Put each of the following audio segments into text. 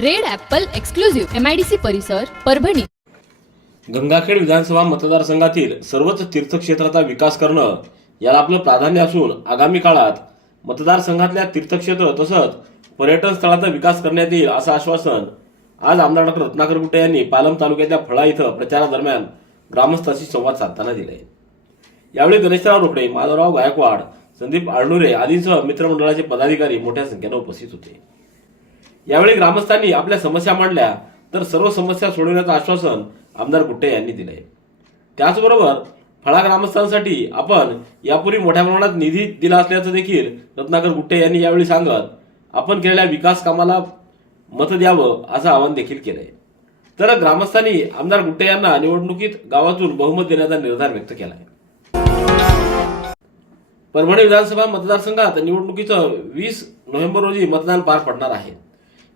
Red apple exclusive MIDC परिसर परभणी. गंगाखेड विधानसभा मतदारसंघातील सर्वच तीर्थक्षेत्राचा विकास करणं याला आपलं प्राधान्य असून आगामी काळात मतदारसंघातल्या तीर्थक्षेत्र तसंच पर्यटन स्थळाचा विकास करण्यात येईल असं आश्वासन आज आमदार डॉक्टर रत्नाकर गुट्टे यांनी पालम तालुक्यातल्या फळा इथं प्रचारादरम्यान ग्रामस्थांशी संवाद साधताना दिले. यावेळी गणेशराव रोकडे माधवराव गायकवाड संदीप आळणुरे आदींसह मित्रमंडळाचे पदाधिकारी मोठ्या संख्येनं उपस्थित होते. यावेळी ग्रामस्थांनी आपल्या समस्या मांडल्या तर सर्व समस्या सोडवण्याचं आश्वासन आमदार गुट्टे यांनी दिले त्याचबरोबर फळा ग्रामस्थांसाठी आपण यापूर्वी मोठ्या प्रमाणात निधी दिला असल्याचं देखील रत्नाकर गुट्टे यांनी यावेळी सांगत आपण केलेल्या विकास कामाला मत द्यावं असं आवाहन देखील केलंय. तर ग्रामस्थांनी आमदार गुट्टे यांना निवडणुकीत गावातून बहुमत देण्याचा निर्धार व्यक्त केलाय. परभणी विधानसभा मतदारसंघात निवडणुकीचं वीस नोव्हेंबर रोजी मतदान पार पडणार आहे.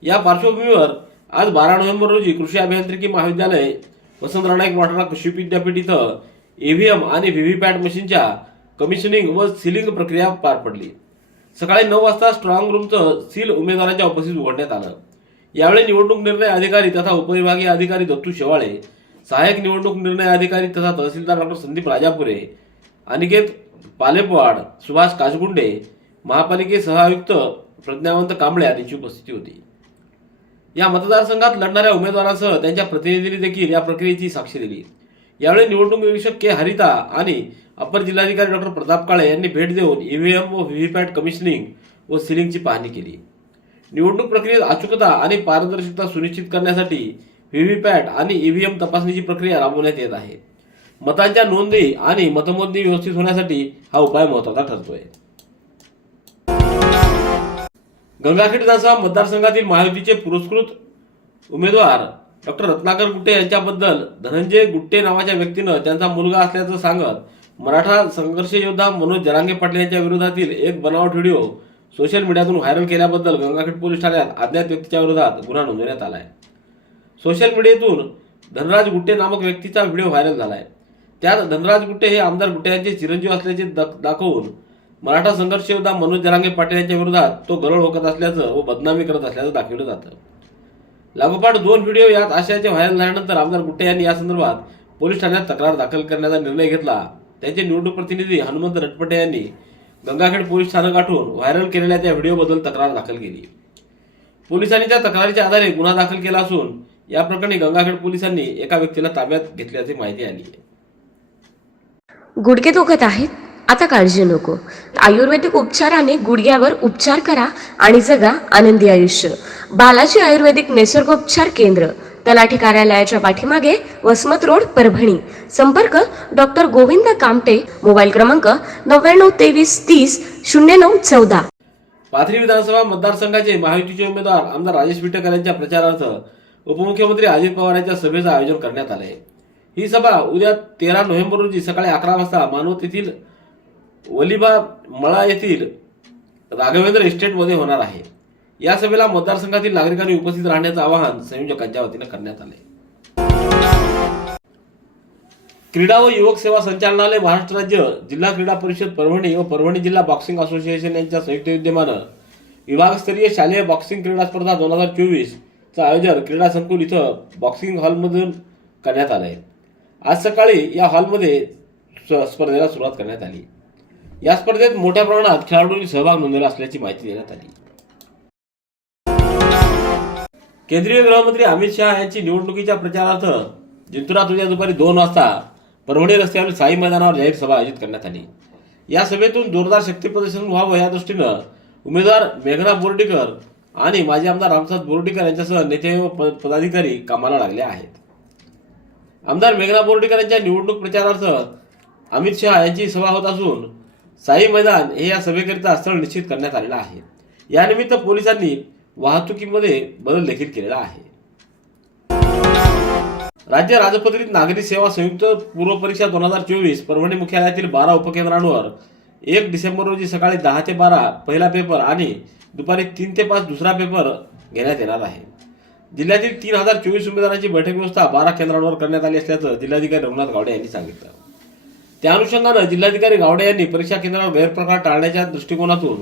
या पार्श्वभूमीवर आज बारा नोव्हेंबर रोजी कृषी अभियांत्रिकी महाविद्यालय वसंतराव नाईक वाठारा कृषी विद्यापीठ इथं ईव्हीएम आणि व्हीव्हीपॅट मशीनच्या कमिशनिंग व सीलिंग प्रक्रिया पार पडली. सकाळी नऊ वाजता स्ट्रॉंग रूमचं सील उमेदवारांच्या उपस्थित उघडण्यात आलं. यावेळी निवडणूक निर्णय अधिकारी तथा उपविभागीय अधिकारी दत्तू शेवाळे सहाय्यक निवडणूक निर्णय अधिकारी तथा तहसीलदार डॉक्टर संदीप राजापुरे अनिकेत पालेपवाड सुभाष काजगुंडे महापालिकेसह आयुक्त प्रज्ञावंत कांबळे यांची उपस्थिती होती. या मतदारसंघात लढणाऱ्या उमेदवारांसह त्यांच्या प्रतिनिधींनी देखील या प्रक्रियेची साक्ष दिली. यावेळी निवडणूक निरीक्षक के. हरिता आणि अपर जिल्हाधिकारी डॉक्टर प्रताप काळे यांनी भेट देऊन ईव्हीएम व व्हीव्हीपॅट कमिशनिंग व सिलिंगची पाहणी केली. निवडणूक प्रक्रियेत अचूकता आणि पारदर्शकता सुनिश्चित करण्यासाठी व्हीव्हीपॅट आणि ईव्हीएम तपासणीची प्रक्रिया राबवण्यात येत आहे. मतांच्या नोंदी आणि मतमोजणी व्यवस्थित होण्यासाठी हा उपाय महत्त्वाचा ठरतोय. गंगाखेड विधानसभा मतदारसंघातील महायुतीचे पुरस्कृत उमेदवार डॉक्टर रत्नाकर गुट्टे यांच्याबद्दल धनंजय गुट्टे नावाच्या व्यक्तीनं त्यांचा मुलगा असल्याचं सांगत मराठा संघर्ष योद्धा मनोज जरांगे पाटील यांच्या विरोधातील एक बनावट व्हिडिओ सोशल मीडियातून व्हायरल केल्याबद्दल गंगाखेड पोलीस ठाण्यात अज्ञात व्यक्तीच्या विरोधात गुन्हा नोंदवण्यात आला आहे सोशल मीडियातून धनराज गुट्टे नामक व्यक्तीचा व्हिडिओ व्हायरल झाला आहे त्यात धनराज गुट्टे हे आमदार गुट्टे यांचे चिरंजीव असल्याचे दाखवून मराठा संघर्ष योद्धा मनोज जरांगे पाटील यांच्या विरोधात तो गरळ होकत असल्याचं व बदनामी करत असल्याचं दाखवलं जातं. लागोपाठ दोन व्हिडिओ यात आशयाचे व्हायरल झाल्यानंतर आमदार गुट्टे यांनी या संदर्भात पोलीस ठाण्यात तक्रार दाखल करण्याचा निर्णय घेतला. त्यांचे निवडणूक प्रतिनिधी हनुमंत रटपटे यांनी गंगाखेड पोलीस ठाणं गाठून व्हायरल केलेल्या त्या व्हिडिओबद्दल तक्रार दाखल केली. पोलिसांनी त्या तक्रारीच्या आधारे गुन्हा दाखल केला असून या प्रकरणी गंगाखेड पोलिसांनी एका व्यक्तीला ताब्यात घेतल्याची माहिती आली आहे. गुडघे दुखत आहेत? आता काळजी नको. आयुर्वेदिक उपचाराने गुडघ्यावर उपचार करा आणि जगा आनंदी आयुष्य. बालाजी आयुर्वेदिक निसर्गोपचार केंद्र तलाठी कार्यालयाच्या पाठीमागे वसमत रोड परभणी. संपर्क डॉक्टर गोविंद कामटे मोबाईल क्रमांक नव्याण्णव तेवीस तीस शून्य नऊ चौदा. पाथरी विधानसभा मतदारसंघाचे महायुतीचे उमेदवार आमदार राजेश विटेकर यांच्या प्रचारार्थ उपमुख्यमंत्री अजित पवार यांच्या सभेचं आयोजन करण्यात आलं आहे ही सभा उद्या तेरा नोव्हेंबर रोजी सकाळी अकरा वाजता मानवत येथील वलिबा मळा येथील राघवेंद्र इस्टेटमध्ये होणार आहे. या सभेला मतदारसंघातील नागरिकांनी उपस्थित राहण्याचं आवाहन संयोजकांच्या वतीनं करण्यात आले क्रीडा व युवक सेवा संचालनालय महाराष्ट्र राज्य जिल्हा क्रीडा परिषद परभणी व परभणी जिल्हा बॉक्सिंग असोसिएशन यांच्या संयुक्त विद्यमानं विभागस्तरीय शालेय बॉक्सिंग क्रीडा स्पर्धा दोन हजार चोवीसचं आयोजन क्रीडा संकुल इथं बॉक्सिंग हॉलमधून करण्यात आलं आहे आज सकाळी या हॉलमध्ये स्पर्धेला सुरुवात करण्यात आली. या स्पर्धेत मोठ्या प्रमाणात खेळाडूंनी सहभाग नोंदवला असल्याची माहिती देण्यात आली. केंद्रीय गृहमंत्री अमित शहा यांची निवडणुकीच्या प्रचारार्थ जिंतुरात उद्या दुपारी दोन वाजता परभणी रस्त्यावर साई मैदानावर जाहीर सभा आयोजित करण्यात आली. या सभेतून जोरदार शक्ती प्रदर्शन व्हावं या दृष्टीनं उमेदवार मेघना बोर्डीकर आणि माजी आमदार रामसाद बोर्डीकर यांच्यासह नेते व पदाधिकारी कामाला लागले आहेत. आमदार मेघना बोर्डीकर यांच्या निवडणूक प्रचारार्थ अमित शहा यांची सभा होत असून साई मैदान हे या सभेकरिता स्थळ निश्चित करण्यात आलेलं आहे. यानिमित्त पोलिसांनी वाहतुकीमध्ये बदल देखील केलेला आहे. राज्य राजपत्रित नागरी सेवा संयुक्त पूर्व परीक्षा दोन हजार चोवीस परभणी मुख्यालयातील बारा उपकेंद्रांवर एक डिसेंबर रोजी सकाळी दहा ते बारा पहिला पेपर आणि दुपारी तीन ते पाच दुसरा पेपर घेण्यात येणार आहे. जिल्ह्यातील तीन हजार चोवीस उमेदवारांची बैठक व्यवस्था बारा केंद्रांवर करण्यात आली असल्याचं जिल्हाधिकारी रघुनाथ गावडे यांनी सांगितलं. त्या अनुषंगानं जिल्हाधिकारी गावडे यांनी परीक्षा केंद्रावर गैरप्रकार टाळण्याच्या दृष्टिकोनातून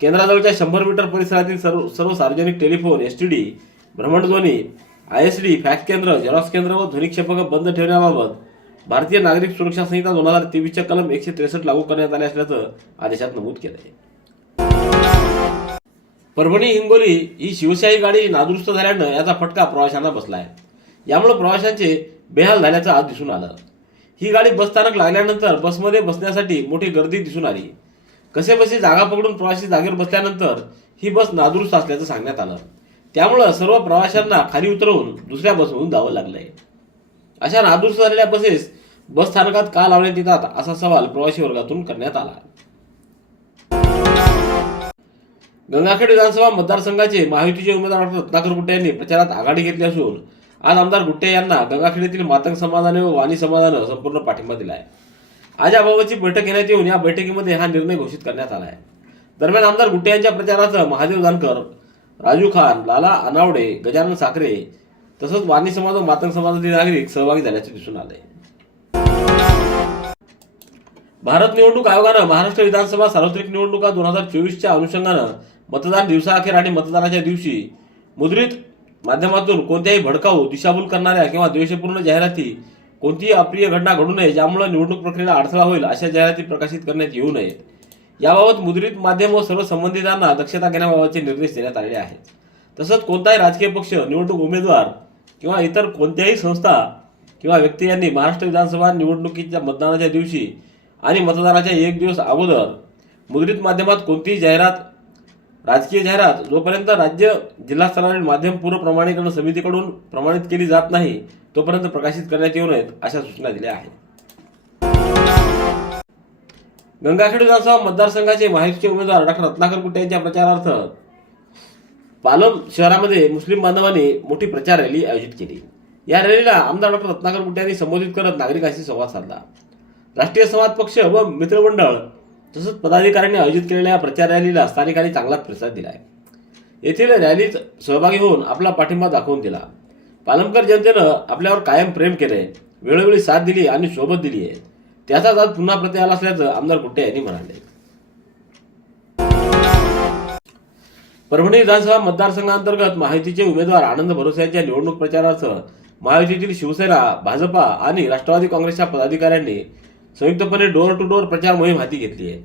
केंद्राजवळच्या शंभर मीटर परिसरातील सर्व सर्व सार्वजनिक टेलिफोन एस टी डी भ्रमणध्वनी आयएसडी फॅक्स केंद्र झेरॉक्स केंद्र व ध्वनिक्षेपक बंद ठेवण्याबाबत भारतीय नागरिक सुरक्षा संहिता दोन हजार तेवीसच्या कलम एकशे त्रेसष्ट लागू करण्यात आले असल्याचं आदेशात नमूद केलं आहे. परभणी हिंगोली ही शिवशाही गाडी नादुरुस्त झाल्यानं याचा फटका प्रवाशांना बसलाय यामुळे प्रवाशांचे बेहाल झाल्याचं आज दिसून आलं. ही गाडी बसस्थानक लागल्यानंतर बसमध्ये बसण्यासाठी मोठी गर्दी दिसून आली. कसे बसे जागा पकडून प्रवासी जागेवर बसल्यानंतर ही बस नादुरुस्त असल्याचं सांगण्यात आलं. त्यामुळं सर्व प्रवाशांना खाली उतरवून दुसऱ्या बसमधून जावं लागलंय. अशा नादुरुस्त झालेल्या बसेस बस स्थानकात का लावण्यात येतात असा सवाल प्रवासी वर्गातून करण्यात आला. गंगाखेड विधानसभा मतदारसंघाचे महायुतीचे उमेदवार डॉक्टर रत्नाकर गुट्टे यांनी प्रचारात आघाडी घेतली असून आज आमदार गुट्टे यांना गंगाखेड मातंग समाजाने व वाणी समाजानं संपूर्ण पाठिंबा दिला आहे आज याबाबतची बैठक घेण्यात येऊन या बैठकीमध्ये हा निर्णय घोषित करण्यात आला आहे दरम्यान आमदार गुट्टे यांच्या प्रचारार्थ महादेव जानकर राजू खान लाला अनावडे गजानन साखरे तसंच वाणी समाज व मातंग समाजातील नागरिक सहभागी झाल्याचे दिसून आले. भारत निवडणूक आयोगानं महाराष्ट्र विधानसभा सार्वत्रिक निवडणुका दोन हजार चोवीसच्या अनुषंगानं मतदान दिवसाअखेर आणि मतदानाच्या दिवशी मुद्रित माध्यमातून कोणत्याही भडकाऊ दिशाभूल करणाऱ्या किंवा द्वेषपूर्ण जाहिराती कोणतीही अप्रिय घटना घडू नये ज्यामुळे निवडणूक प्रक्रियेला अडथळा होईल अशा जाहिराती प्रकाशित करण्यात येऊ नयेत. याबाबत मुद्रित माध्यम व सर्व संबंधितांना दक्षता घेण्याबाबतचे निर्देश देण्यात आलेले आहेत. तसंच कोणताही राजकीय पक्ष निवडणूक उमेदवार किंवा इतर कोणत्याही संस्था किंवा व्यक्ती यांनी महाराष्ट्र विधानसभा निवडणुकीच्या मतदानाच्या दिवशी आणि मतदानाच्या एक दिवस अगोदर मुद्रित माध्यमात कोणतीही जाहिरात राजकीय जाहिरात जोपर्यंत राज्य जिल्हा स्तरावरील माध्यम पूर्व प्रमाणीकरण समितीकडून प्रमाणित केली जात नाही तोपर्यंत प्रकाशित करण्यात येऊ नयेत अशा सूचना दिल्या आहेत. गंगाखेड विधानसभा मतदारसंघाचे महायुतीचे उमेदवार डॉक्टर रत्नाकर कुट्टे यांच्या प्रचारार्थ पालम शहरामध्ये मुस्लिम बांधवांनी मोठी प्रचार रॅली आयोजित केली. या रॅलीला आमदार डॉक्टर रत्नाकर कुट्टे यांनी संबोधित करत नागरिकांशी संवाद साधला. राष्ट्रीय समाज पक्ष व मित्रमंडळ तसंच पदाधिकाऱ्यांनी आयोजित केलेल्या या प्रचार रॅलीला स्थानिकांनी चांगलाच प्रतिसाद दिला आहे येथील रॅलीत सहभागी होऊन आपला पाठिंबा दाखवून दिला. पालमकर जनतेनं आपल्यावर कायम प्रेम केलंय वेळोवेळी साथ दिली आणि सोबत दिली आहे. त्याचाच आज पुन्हा प्रत्यय आला असल्याचं आमदार गुट्टे यांनी म्हणाले. परभणी विधानसभा मतदारसंघांतर्गत महायुतीचे उमेदवार आनंद भरोसे यांच्या निवडणूक प्रचारार्थ महायुतीतील शिवसेना भाजपा आणि राष्ट्रवादी काँग्रेसच्या पदाधिकाऱ्यांनी संयुक्तपणे डोअर टू डोर प्रचार मोहीम हाती घेतली आहे.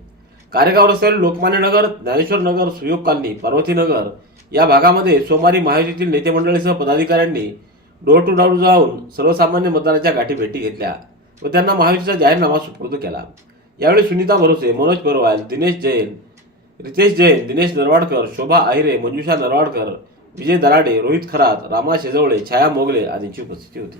कार्यगाव रस्त्यावरील लोकमान्य नगर ज्ञानेश्वर नगर सुयोग कॉलनी पार्वती नगर या भागामध्ये सोमवारी महायुतीतील नेते मंडळीसह पदाधिकाऱ्यांनी डोअर टू डोअर जाऊन सर्वसामान्य मतदाराच्या गाठी भेटी घेतल्या व त्यांना महायुतीचा जाहीरनामा सुपूर्द केला. यावेळी सुनीता भरोसे मनोज परवाल दिनेश जैन रितेश जैन दिनेश नरवाडकर शोभा आहिरे मंजुषा नरवाडकर विजय दराडे रोहित खरात रामा शेजवळे छाया मोगले आदींची उपस्थिती होती.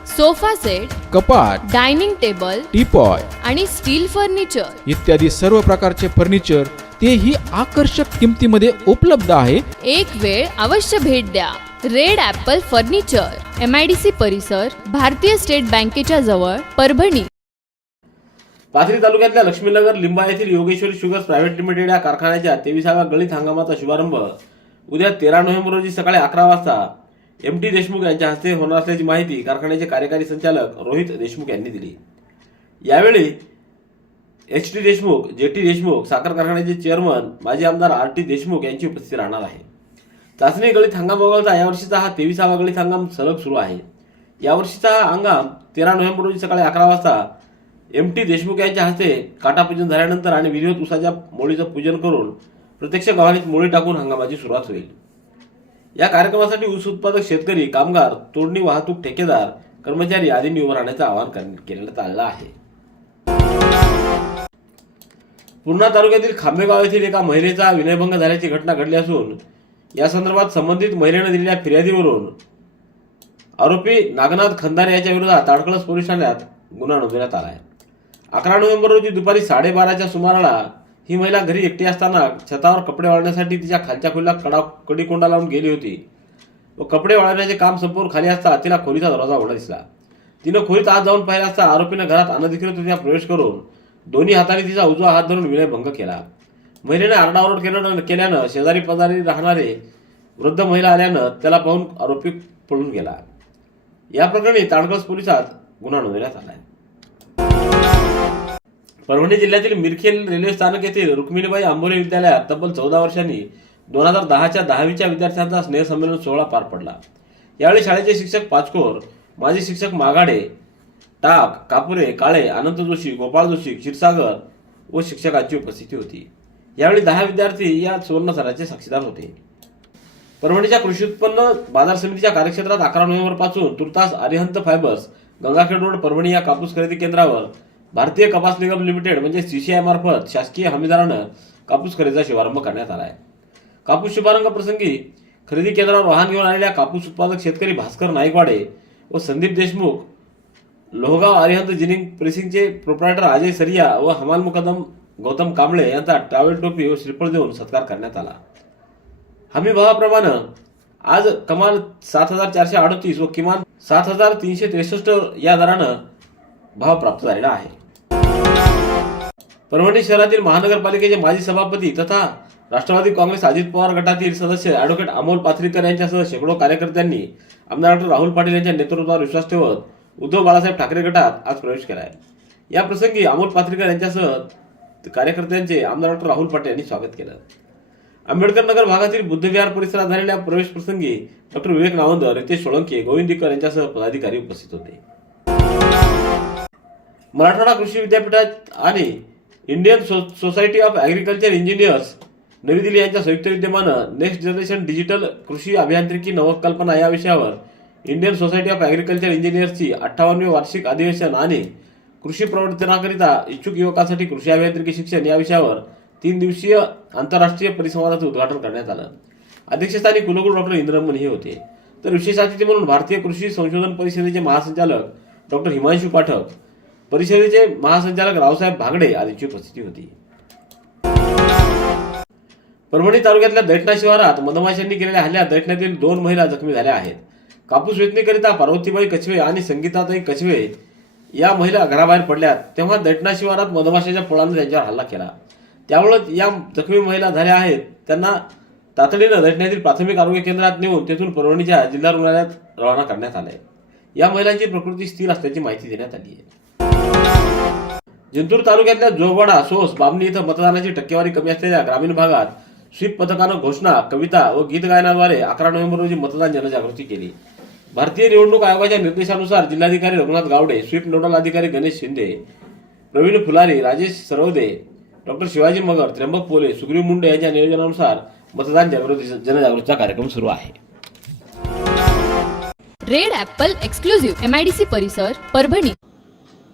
sofa set कपाट डायनिंग टेबल टीपॉय आणि स्टील फर्निचर. इत्यादी सर्व प्रकारचे फर्निचर तेही आकर्षक किमतीमध्ये उपलब्ध आहे. एक वेळ अवश्य भेट द्या. Red apple furniture M I D C परिसर भारतीय स्टेट बँकेच्या जवळ परभणी. पाथरी तालुक्यातल्या लक्ष्मीनगर लिंबा येथील योगेश्वरी शुगर्स प्रायव्हेट लिमिटेड या कारखान्याच्या तेविसाव्या गळीत हंगामाचा शुभारंभ. उद्या तेरा नोव्हेंबर रोजी सकाळी अकरा वाजता एम टी देशमुख यांच्या हस्ते होणार असल्याची माहिती कारखान्याचे कार्यकारी संचालक रोहित देशमुख यांनी दिली. यावेळी एच टी देशमुख जे टी देशमुख साखर कारखान्याचे चेअरमन माजी आमदार आर टी देशमुख यांची उपस्थिती राहणार आहे. चाचणी गळीत हंगाम वगळता यावर्षीचा हा तेविसावा गळीत हंगाम सलग सुरू आहे. यावर्षीचा हा हंगाम तेरा नोव्हेंबर रोजी सकाळी अकरा वाजता एम टी देशमुख यांच्या हस्ते काटापूजन झाल्यानंतर आणि विधिवत उसाच्या मोळीचं पूजन करून प्रत्यक्ष गव्हाणीत मोळी टाकून हंगामाची सुरुवात होईल. या कार्यक्रमासाठी ऊस उत्पादक शेतकरी कामगार तोडणी वाहतूक ठेकेदार कर्मचारी आदींनी उभं राहण्याचं आवाहन करण्या- केलेलं आहे. पूर्णा तालुक्यातील खांबेगाव येथील एका महिलेचा विनयभंग झाल्याची घटना घडली असून या संदर्भात संबंधित महिलेनं दिलेल्या फिर्यादीवरून आरोपी नागनाथ खंदारे याच्या विरोधात ताडकळस पोलीस ठाण्यात गुन्हा नोंदवण्यात आला आहे. अकरा नोव्हेंबर रोजी दुपारी साडेबाराच्या सुमाराला ही महिला घरी एकटी असताना छतावर कपडे वाळण्यासाठी तिच्या खालच्या खोलीला कडा कडीकोंडा लावून गेली होती. व कपडे वाळवण्याचे काम संपूर्ण खाली असता तिला खोलीचा दरवाजा उघडा दिसला. तिनं खोलीत आत जाऊन पाहिला असता आरोपीनं घरात अनधिकृतरित्या प्रवेश करून दोन्ही हाताने तिचा उजवा हात धरून विनयभंग केला. महिलेने आरडाओरड केल्यानं केल्यानं शेजारी पदारी राहणारे वृद्ध महिला आल्यानं त्याला पाहून आरोपी पळून गेला. या प्रकरणी ताडकळस पोलिसात गुन्हा नोंदवण्यात आला आहे परभणी जिल्ह्यातील मिरखेल रेल्वे स्थानक येथील रुक्मिणीबाई आंबोरे विद्यालयात तब्बल चौदा वर्षांनी दोन हजार दहाच्या दहावीच्या विद्यार्थ्यांचा स्नेहसंमेलन सोहळा पार पडला. यावेळी शाळेचे शिक्षक पाचकोर माजी शिक्षक माघाडे टाक कापुरे काळे अनंत जोशी गोपाळ जोशी क्षीरसागर व शिक्षकांची उपस्थिती होती. यावेळी दहा विद्यार्थी या सुवर्ण सराचे साक्षीदार होते. परभणीच्या कृषी उत्पन्न बाजार समितीच्या कार्यक्षेत्रात अकरा नोव्हेंबरपासून तुर्तास अरिहंत फायबर्स गंगाखेड रोड परभणी या कापूस खरेदी केंद्रावर भारतीय कपास निगम लिमिटेड म्हणजे सीसीआय मार्फत शासकीय हमीदारानं कापूस खरेदीचा शुभारंभ करण्यात आला आहे. कापूस शुभारंभ प्रसंगी खरेदी केंद्रावर वाहन घेऊन आलेल्या कापूस उत्पादक शेतकरी भास्कर नाईकवाडे व संदीप देशमुख लोहगाव अरिहंत जिनिंग प्रेसिंगचे प्रोप्रायटर अजय सरिया व हमाल मुकदम गौतम कांबळे यांचा ट्रॅव्हल टोपी व श्रीफळ देऊन सत्कार करण्यात आला. हमी भावाप्रमाणे आज कमाल सात हजार चारशे अडतीस व किमान सात हजार तीनशे त्रेसष्ट या दरानं भाव प्राप्त झालेला आहे. परभणी शहरातील महानगरपालिकेचे माजी सभापती तथा राष्ट्रवादी काँग्रेस अजित पवार गटातील सदस्य ॲडव्होकेट अमोल पाथरीकर यांच्यासह शेकडो कार्यकर्त्यांनी आमदार डॉक्टर राहुल पाटील यांच्या नेतृत्वावर विश्वास ठेवत उद्धव बाळासाहेब ठाकरे गटात आज प्रवेश केला आहे. या प्रसंगी अमोल पाथरीकर यांच्यासह कार्यकर्त्यांचे आमदार डॉक्टर राहुल पाटील यांनी स्वागत केलं. आंबेडकर नगर भागातील बुद्धविहार परिसरात झालेल्या प्रवेश प्रसंगी डॉक्टर विवेक नावंदर रितेश सोळंके गोविंदीकर यांच्यासह पदाधिकारी उपस्थित होते. मराठवाडा कृषी विद्यापीठात आणि Indian so society of agriculture engineers Navi Delhi यांच्या संयुक्त विद्यमानं नेक्स्ट जनरेशन डिजिटल कृषी अभियांत्रिकी नवकल्पना या विषयावर इंडियन सोसायटी ऑफ ॲग्रिकल्चर इंजिनियर्सची अठ्ठावन्नवे वार्षिक अधिवेशन आणि कृषी प्रवर्तनाकरिता इच्छुक युवकांसाठी कृषी अभियांत्रिकी शिक्षण या विषयावर तीन दिवसीय आंतरराष्ट्रीय परिसंवादाचं उद्घाटन करण्यात आलं. अध्यक्षस्थानी कुलगुरू डॉक्टर इंद्रमन हे होते. तर विशेष अतिथी म्हणून भारतीय कृषी संशोधन परिषदेचे महासंचालक डॉक्टर हिमांशू पाठक परिषदेचे महासंचालक रावसाहेब भागडे आदींची उपस्थिती होती. परभणी तालुक्यातल्या दैठणा शिवारात मधमाशांनी केलेल्या हल्ल्यात दैठण्यातील दोन महिला जखमी झाल्या आहेत. कापूस वेचणीकरिता पार्वतीबाई कछवे आणि संगीताताई कछवे या महिला घराबाहेर पडल्यात तेव्हा दैठणा शिवारात मधमाशाच्या पोळानं त्यांच्यावर हल्ला केला. त्यामुळे या जखमी महिला झाल्या आहेत. त्यांना तातडीनं दैठण्यातील प्राथमिक आरोग्य केंद्रात नेऊन तेथून परभणीच्या जिल्हा रुग्णालयात रवाना करण्यात आलंय. या महिलांची प्रकृती स्थिर असल्याची माहिती देण्यात आली आहे. जिंतूर तालुक्यातल्या जोगवाडा सोस बामणी इथं मतदानाची टक्केवारी कमी असलेल्या ग्रामीण भागात स्वीप पथकानं घोषणा कविता व गीत गायनाद्वारे अकरा नोव्हेंबर रोजी मतदान जनजागृती केली. भारतीय निवडणूक आयोगाच्या निर्देशानुसार जिल्हाधिकारी रघुनाथ गावडे स्वीप नोडल अधिकारी गणेश शिंदे प्रवीण फुलारी राजेश सरवदे डॉक्टर शिवाजी मगर त्र्यंबक पोले सुग्रीव मुंडे यांच्या नियोजनानुसार मतदान जागृती जनजागृतीचा कार्यक्रम सुरू आहे. रेड ऍपल एक्सक्लुझिव्ह एमआयडीसी परिसर परभणी.